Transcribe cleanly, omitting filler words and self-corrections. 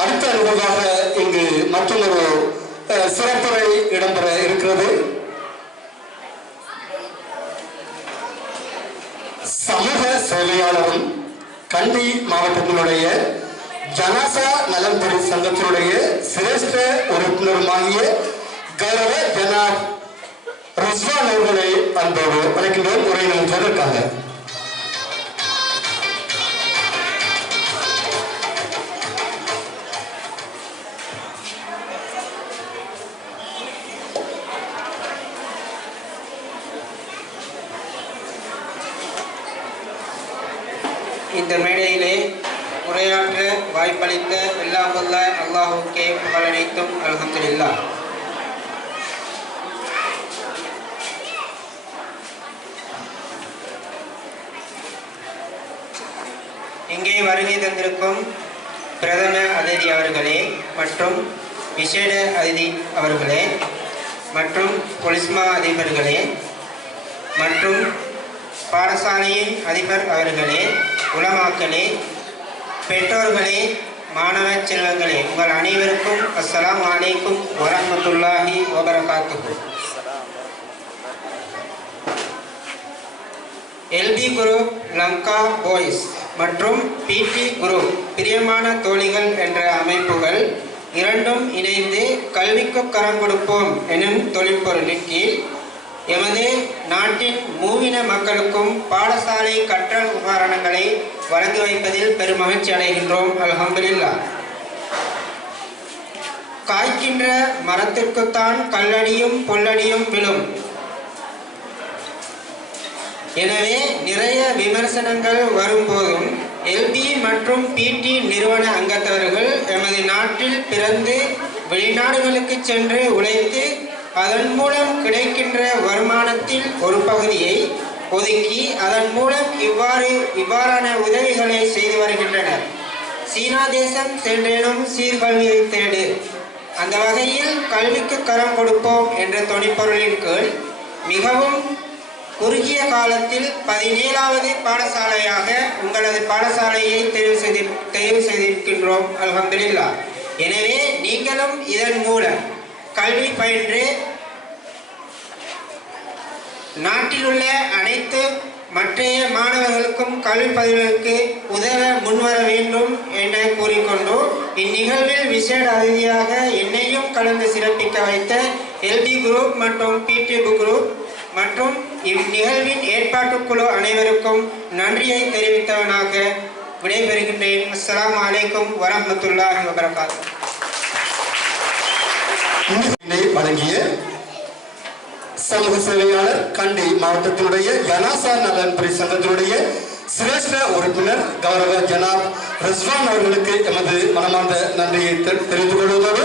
அடுத்த நிகழ்வாக இங்கு மற்றொரு சிறப்புரை இடம்பெற இருக்கிறது. சமூக சேவையாளரும் கண்டி மாவட்டத்தினுடைய ஜனாசா நலன்புரி சங்கத்தினுடைய சிரேஷ்ட உறுப்பினருமாகிய கௌரவ ஜனாப் ரிஸ்வான் அவர்களை அன்போடு அழைக்கின்றோம் உரை நிகழ்த்துவதற்காக. இந்த மேடையிலே உரையாற்ற வாய்ப்பளித்த எல்லாம் வல்ல அல்லாஹ்வுக்கே புகழ் அனைத்தும் அல்ஹம்துலில்லாஹ். இங்கே வருகை தந்திருக்கும் பிரதம அதிதி அவர்களே மற்றும் விசேட அதிதி அவர்களே மற்றும் பொலிஸ்மா அதிபர்களே மற்றும் பாடசாலையின் அதிபர் அவர்களே, உலமாக்களே, பெற்றோர்களே, மாணவ செல்வங்களே, உங்கள் அனைவருக்கும் அஸ்ஸலாமு அலைக்கும் வரஹ்மத்துல்லாஹி வபரகாத்துஹு. எல்பி குரூப், லங்கா பாய்ஸ் மற்றும் பிடி குரூப் பிரியமான தோழிகள் என்ற அமைப்புகள் இரண்டும் இணைந்து கல்விக்கு கரம் கொடுப்போம் எனும் தொழிற்பொருளின் கீழ் எமது நாட்டின் மூவின மக்களுக்கும் பாடசாலை கற்றல் உபகரணங்களை வழங்கி வைப்பதில் பெரும் மகிழ்ச்சி அடைகின்றோம். அல்ஹம்துலில்லாஹ். காய்க்கின்ற மரத்திற்குத்தான் கல்லடியும் பொல்லடியும் விழும். எனவே நிறைய விமர்சனங்கள் வரும்போதும் எல்பி மற்றும் பிடி நிறுவன அங்கத்தவர்கள் எமது நாட்டில் பிறந்து வெளிநாடுகளுக்கு சென்று உழைத்து அதன் மூலம் கிடைக்கின்ற வருமானத்தில் ஒரு பகுதியை ஒதுக்கி அதன் மூலம் இவ்வாறான உதவிகளை செய்து வருகின்றனர். சீனா தேசம் சென்றேனும் சீர்கல்வியை தேடு. அந்த வகையில் கல்விக்கு கரம் கொடுப்போம் என்ற தொனிப்பொருளின் கீழ் மிகவும் குறுகிய காலத்தில் 17வது பாடசாலையாக உங்களது பாடசாலையை தெரிவு செய்திருக்கின்றோம். அல்ஹம்துலில்லாஹ். எனவே நீங்களும் இதன் மூலம் கல்வி பயின்று நாட்டில் உள்ள அனைத்து மற்றைய மாணவர்களுக்கும் கல்வி பதிவுகளுக்கு உதவ முன்வர வேண்டும் என கூறிக்கொண்டு இந்நிகழ்வில் விசேட அதிதியாக என்னையும் கலந்து சிறப்பிக்க வைத்த எல்பி குரூப் மற்றும் பிடி குரூப் மற்றும் இந்நிகழ்வின் ஏற்பாட்டுக்குழு அனைவருக்கும் நன்றியை தெரிவித்தவனாக விடைபெறுகின்றேன். அஸ்ஸலாமு அலைக்கும் வரஹ்மத்துல்லாஹி வபரகாத்துஹு. வழங்கிய சமூக சேவையாளர் கண்டி மாவட்டத்தினுடைய ஜனாசா நலன்புரி சங்கத்தினுடைய சிரேஷ்ட உறுப்பினர் கௌரவ ஜனாப் ரிஸ்வான் அவர்களுக்கு எமது மனமார்ந்த நன்றியை தெரிவித்துக் கொள்வதோடு